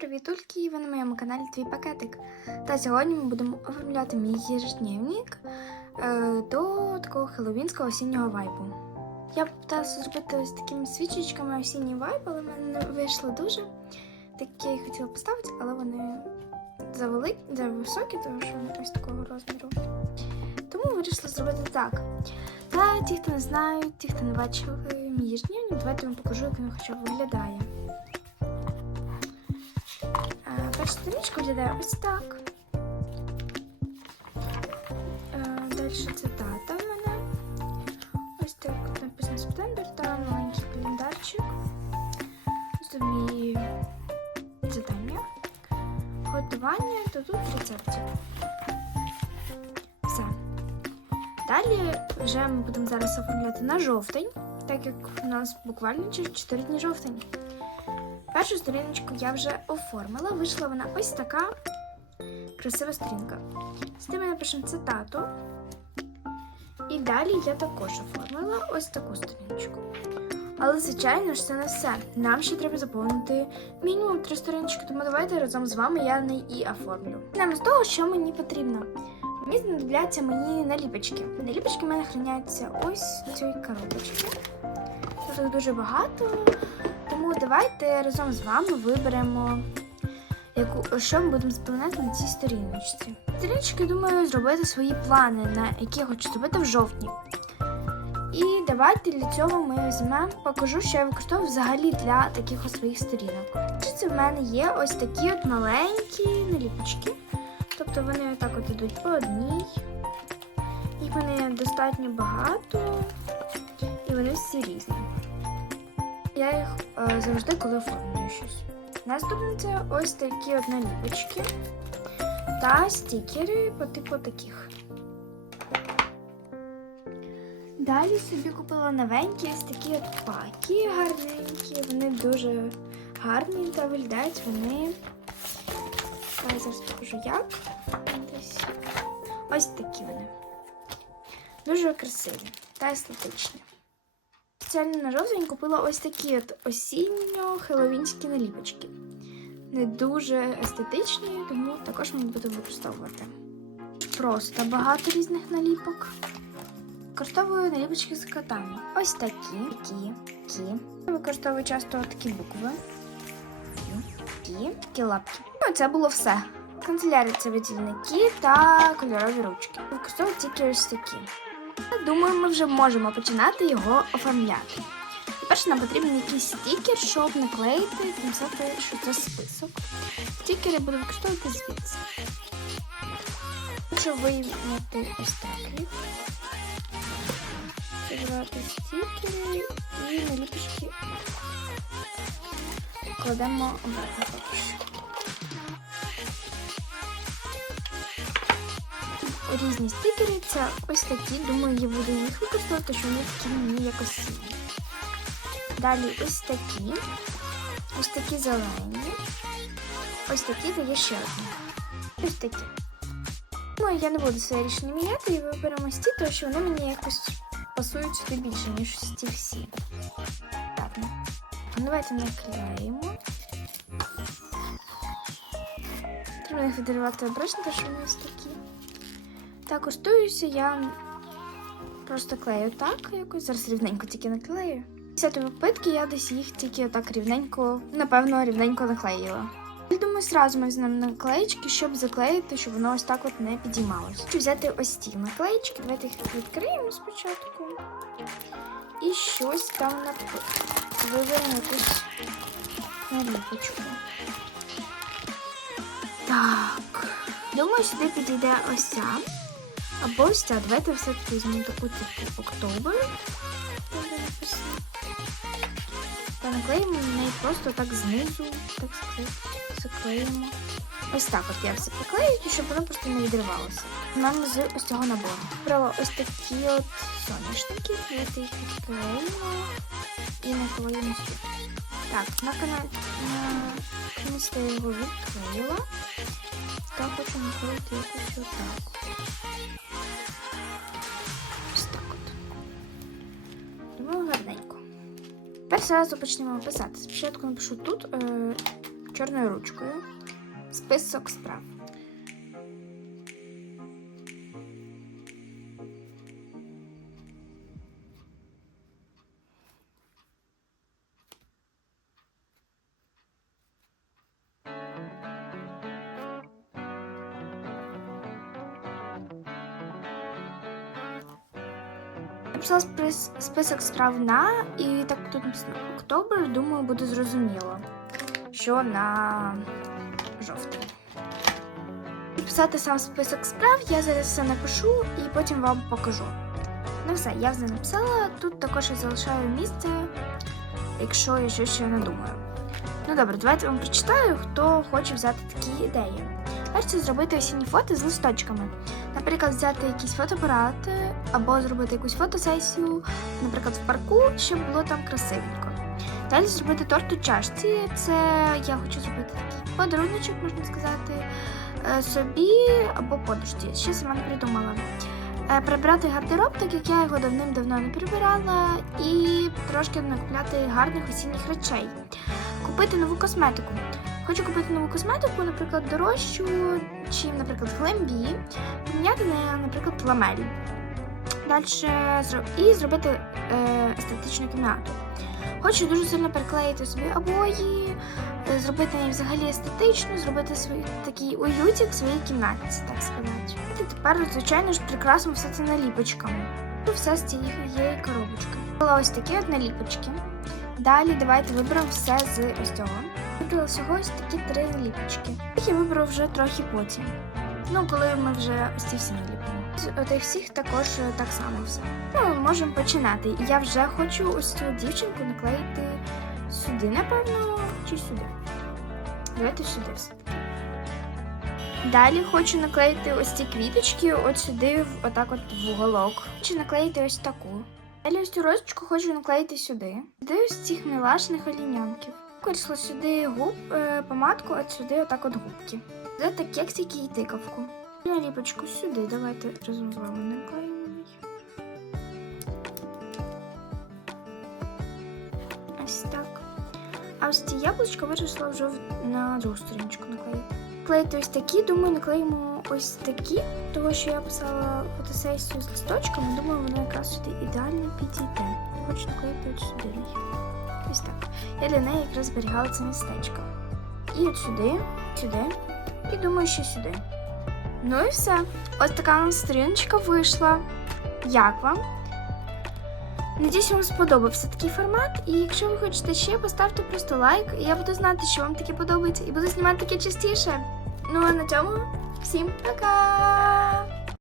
Привіт, Ульки! Ви на моєму каналі Твій пакетик. Та сьогодні ми будемо оформляти мій ежедневник е, до такого хеллоуінського осіннього вайбу. Я попиталася зробити ось такими свічечками осінній вайб, але в мене не вийшло дуже. Такі я хотіла поставити, але вони завели, зависокі, тому що вони ось такого розміру. Тому вирішила зробити так. Для ті, хто не знають, ті, хто не бачив мій ежедневник, давайте вам покажу, як він хоча б виглядає. Е, Перша виглядає ось так. Далі цитата в мене. Ось так написано септембр та маленький календарчик. Ось мої завдання. Готування та тут рецептів. Все. Далі вже ми будемо зараз оформляти на жовтень, так як у нас буквально через 4 дні жовтень. Першу сторіночку я вже оформила. Вийшла вона ось така красива сторінка. Сюди ми напишемо цитату. І далі я також оформила ось таку сторіночку. Але, звичайно ж, це не все. Нам ще треба заповнити мінімум три сторіночки, тому давайте разом з вами я не і оформлю. Почнемо з того, що мені потрібно. Мені знадобляться мої наліпочки. Наліпочки в мене храняться ось в цій. Тут їх дуже багато. Тому давайте разом з вами виберемо, яку, що ми будемо заповняти на цій сторіночці. Сторіночки, думаю, зробити свої плани, на які я хочу зробити в жовтні. І давайте для цього ми візьмемо, покажу, що я використовую взагалі для таких ось своїх сторінок. Це в мене є ось такі от маленькі наліпочки. Тобто вони отак от ідуть по одній. Їх в мене достатньо багато, і вони всі різні. Я їх е, завжди коли оформлюю щось. Наступне це ось такі от наліпочки та стікери по типу таких. Далі собі купила новенькі ось такі от паки гарненькі. Вони дуже гарні та виглядають вони. Я зараз покажу як. Ось такі вони. Дуже красиві та естетичні. Спеціально на жовтень купила ось такі от осінньо-хеловінські наліпочки. Не дуже естетичні, тому також мені буду використовувати. Просто багато різних наліпок. Використовую наліпочки з котами. Ось такі, такі, такі. Використовую часто такі букви. Такі, такі лапки. Ну, це було все. Канцелярі це видільники та кольорові ручки. Використовую тільки ось такі. Думаю, ми вже можемо починати його оформляти. Перше нам потрібен якийсь стікер, щоб наклеїти і написати, що це список. Стікери буду використовувати звідси. Хочу вийняти ось так їх. Забрати стікери і наліпочки кладемо обратно. Різні стикери. Це ось такі. Думаю, я буду їх використовувати, що вони такі мені якось. Далі ось такі. Ось такі зелені. Ось такі та є ще одні. Ось такі. Думаю, я не буду своє рішення міняти і виберемо ті, тому що вони мені якось пасують сюди більше, ніж ті всі. Ну. Давайте наклеїмо. Треба їх відривати обратно, тому що вони ось такі. Так, користуюся я просто клею так якось. Зараз рівненько тільки наклею. Після попитки я десь їх тільки отак рівненько, напевно, рівненько наклеїла. Я думаю, зразу ми візьмемо наклеїчки, щоб заклеїти, щоб воно ось так от не підіймалося. Хочу взяти ось ці наклеїчки, давайте їх відкриємо спочатку. І щось там. Виберемо якусь наліпочку. Так. Думаю, сюди підійде ось ця. Або ось ця. Давайте все-таки візьмемо таку типу октобер. Та наклеїмо на неї просто так знизу, так заклеїмо. Ось так от я все приклею, щоб воно просто не відривалося. Нам з ось цього набору. Брала ось такі от соняшники, давайте їх відклеїмо і наклеїмо сюди. Так, на каналі на я його відклеїла. Та хочу наклеїти якось отак. Ось так от. Думаю, гарненько. Тепер зразу почнемо писати. Спочатку напишу тут е, чорною ручкою список справ. Написала спис- список справ на, і так тут написано Октобер, думаю, буде зрозуміло, що на жовтий. Писати сам список справ, я зараз все напишу і потім вам покажу. Ну все, я вже написала. Тут також я залишаю місце, якщо я щось ще не думаю. Ну добре, давайте вам прочитаю, хто хоче взяти такі ідеї. Перше зробити осінні фото з листочками. Наприклад, взяти якісь фотоапарати або зробити якусь фотосесію, наприклад, в парку, щоб було там красивенько. Далі зробити торт у чашці. Це я хочу зробити такий подаруночок, можна сказати, е, собі або подружці. Ще сама не придумала. Е, Прибрати гардероб, так як я його давним-давно не прибирала, і трошки накупляти гарних осінніх речей. Купити нову косметику. Хочу купити нову косметику, наприклад, дорожчу, чи, наприклад, глембі, поміняти на, наприклад, ламель. Далі і зробити е, естетичну кімнату. Хочу дуже сильно переклеїти собі обої, е, зробити її взагалі естетично, зробити свій такий уютик в своїй кімнаті, так сказати. І тепер, звичайно ж, прикрасимо все це наліпочками. Все з цієї коробочки. Ось такі от наліпочки. Далі давайте виберемо все з ось цього. Вибрала всього ось такі три наліпочки. Їх я виберу вже трохи потім. Ну, коли ми вже ось ці всі наліпимо. З отих всіх також е, так само все. Ну, можемо починати. Я вже хочу ось цю дівчинку наклеїти сюди, напевно, чи сюди. Давайте сюди все. Далі хочу наклеїти ось ці квіточки от сюди, в, отак от в уголок. Хочу наклеїти ось таку. Далі ось цю розочку хочу наклеїти сюди. Сюди ось цих милашних олінянків. Вирішила сюди губ, е, помадку, от сюди отак от губки. Взяти кексики і тикавку. Наліпочку сюди. Давайте разом з вами наклеїмо їх. Ось так. А ось ці яблучка вирішила вже на другу сторіночку наклеїти. Клеїти ось такі, думаю, наклеїмо ось такі, тому що я писала фотосесію з листочками, думаю, воно якраз сюди ідеально підійде. Хочу наклеїти от сюди. Ось так. Я для неї якраз зберігала це містечко. І от сюди, сюди, і думаю, що сюди. Ну і все. Ось така нам сторіночка вийшла. Як вам? Надіюсь, вам сподобався такий формат. І якщо ви хочете ще, поставте просто лайк, і я буду знати, що вам таке подобається, і буду знімати таке частіше. Ну а на цьому всім пока!